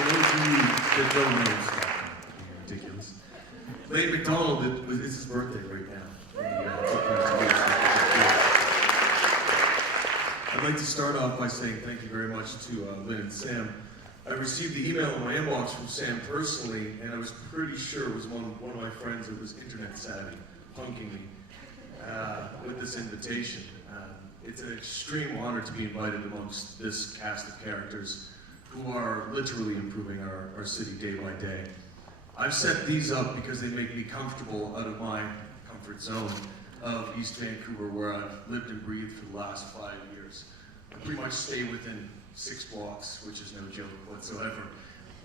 for those of you that don't know, stop being ridiculous. Lane McDonald, it's his birthday right now. I'd like to start off by saying thank you very much to Lynn and Sam. I received the email in my inbox from Sam personally, and I was pretty sure it was one of my friends that was internet savvy, punking me with this invitation. It's an extreme honor to be invited amongst this cast of characters who are literally improving our city day by day. I've set these up because they make me comfortable out of my comfort zone of East Vancouver, where I've lived and breathed for the last 5 years. I pretty much stay within 6 blocks, which is no joke whatsoever.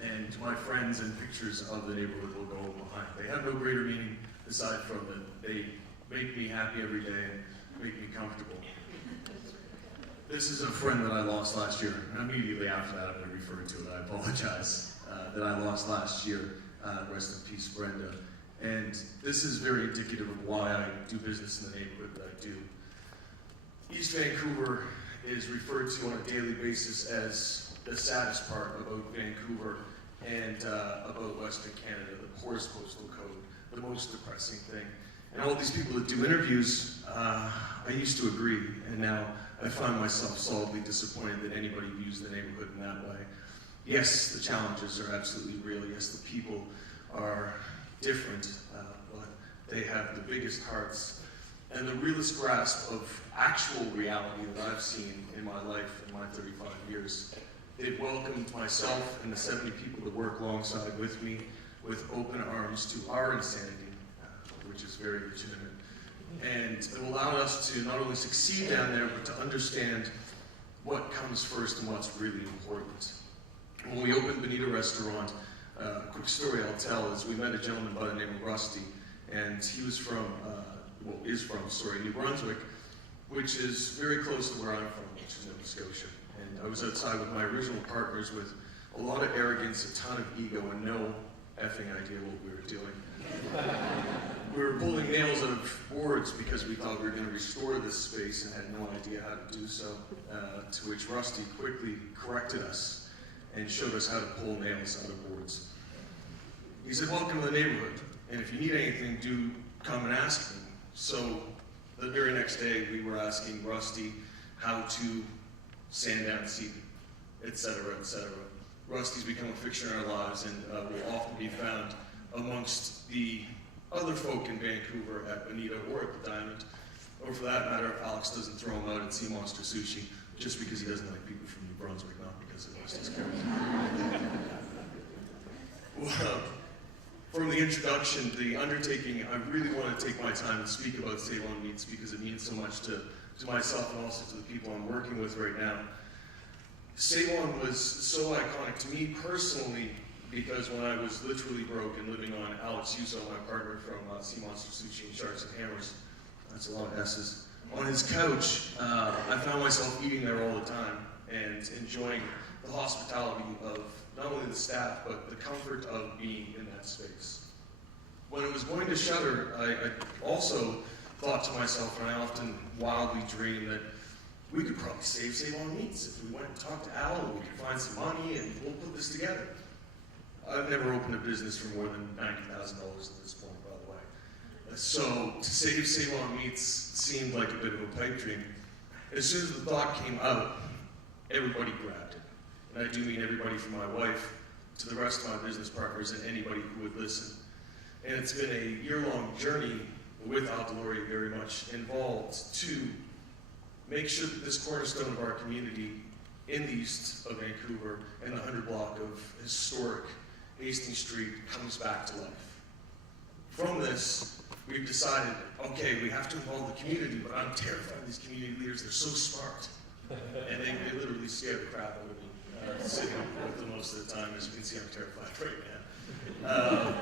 And my friends and pictures of the neighborhood will go behind. They have no greater meaning aside from that they make me happy every day and make me comfortable. This is a friend that I lost last year, and immediately after that I'm going to refer to it. I apologize that I lost last year. Rest in peace, Brenda. And this is very indicative of why I do business in the neighborhood that I do. East Vancouver is referred to on a daily basis as the saddest part about Vancouver and about Western Canada, the poorest postal code, the most depressing thing. And all these people that do interviews, I used to agree, and now I find myself solidly disappointed that anybody views the neighborhood in that way. Yes, the challenges are absolutely real. Yes, the people are different, but they have the biggest hearts and the realest grasp of actual reality that I've seen in my life in my 35 years. They've welcomed myself and the 70 people that work alongside with me with open arms to our insanity, which is very legitimate. And it allowed us to not only succeed down there, but to understand what comes first and what's really important. When we opened Bonita Restaurant, a quick story I'll tell is we met a gentleman by the name of Rusty, and he was from, New Brunswick, which is very close to where I'm from, which is Nova Scotia. And I was outside with my original partners with a lot of arrogance, a ton of ego, and no effing idea what we were doing. We were pulling nails out of boards because we thought we were going to restore this space and had no idea how to do so, to which Rusty quickly corrected us and showed us how to pull nails out of boards. He said, "Welcome to the neighborhood, and if you need anything, do come and ask me." So the very next day, we were asking Rusty how to sand down seating, etc., etc. Rusty's become a fixture in our lives and will often be found amongst the other folk in Vancouver at Bonita or at the Diamond, or for that matter, if Alex doesn't throw him out at Sea Monster Sushi, just because he doesn't like people from New Brunswick, not because of Rusty's character. Well, from the introduction, the undertaking, I really want to take my time and speak about Salon Meats because it means so much to myself and also to the people I'm working with right now. Salon was so iconic to me personally because when I was literally broke and living on Alex Yuso, my partner from Sea Monster Sushi and Sharks and Hammers, that's a lot of S's, on his couch, I found myself eating there all the time and enjoying the hospitality of not only the staff, but the comfort of being in that space. When it was going to shutter, I also thought to myself, and I often wildly dream that we could probably save Salon Meats if we went and talked to Al and we could find some money and we'll put this together. I've never opened a business for more than $90,000 at this point, by the way. So to save Salon Meats seemed like a bit of a pipe dream. As soon as the thought came out, everybody grabbed it. And I do mean everybody from my wife to the rest of my business partners and anybody who would listen. And it's been a year-long journey with Al Deloria very much involved to make sure that this cornerstone of our community in the east of Vancouver and the 100 block of historic Hastings Street comes back to life. From this, we've decided, okay, we have to involve the community, but I'm terrified of these community leaders. They're so smart. And they literally scare the crap out of me, sitting with them most of the time. As you can see, I'm terrified right now.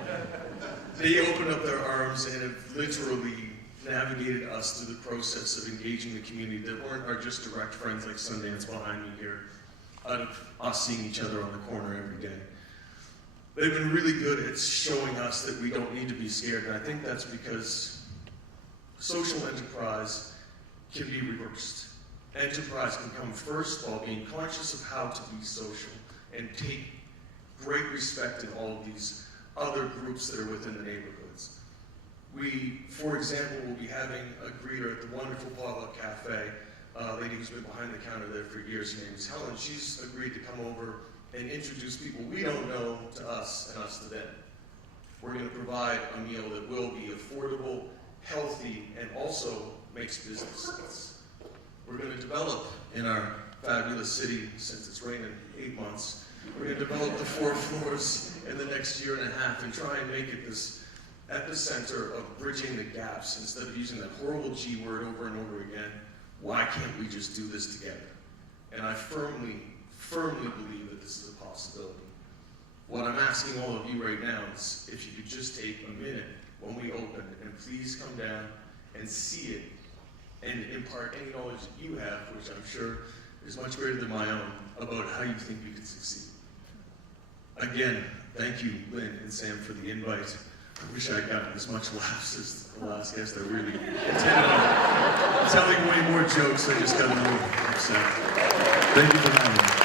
They opened up their arms and have literally navigated us through the process of engaging the community that weren't our just direct friends like Sundance behind me here, out of us seeing each other on the corner every day. They've been really good at showing us that we don't need to be scared, and I think that's because social enterprise can be reversed. Enterprise can come first while being conscious of how to be social and take great respect in all of these other groups that are within the neighborhoods. We, for example, will be having a greeter at the wonderful Potluck Cafe. A lady who's been behind the counter there for years. Her name is Helen. She's agreed to come over and introduce people we don't know to us and us to them. We're going to provide a meal that will be affordable, healthy, and also makes business sense. We're going to develop in our fabulous city, since it's raining 8 months, we're going to develop the 4 floors in the next year and a half and try and make it this epicenter of bridging the gaps. Instead of using that horrible G word over and over again, why can't we just do this together? And I firmly believe that this is a possibility. What I'm asking all of you right now is if you could just take a minute when we open and please come down and see it and impart any knowledge that you have, which I'm sure is much greater than my own, about how you think you can succeed. Again, thank you, Lynn and Sam, for the invite. I wish I had gotten as much laughs as the last guest. I really intended on telling way more jokes. I just got a little upset. Thank you for having me.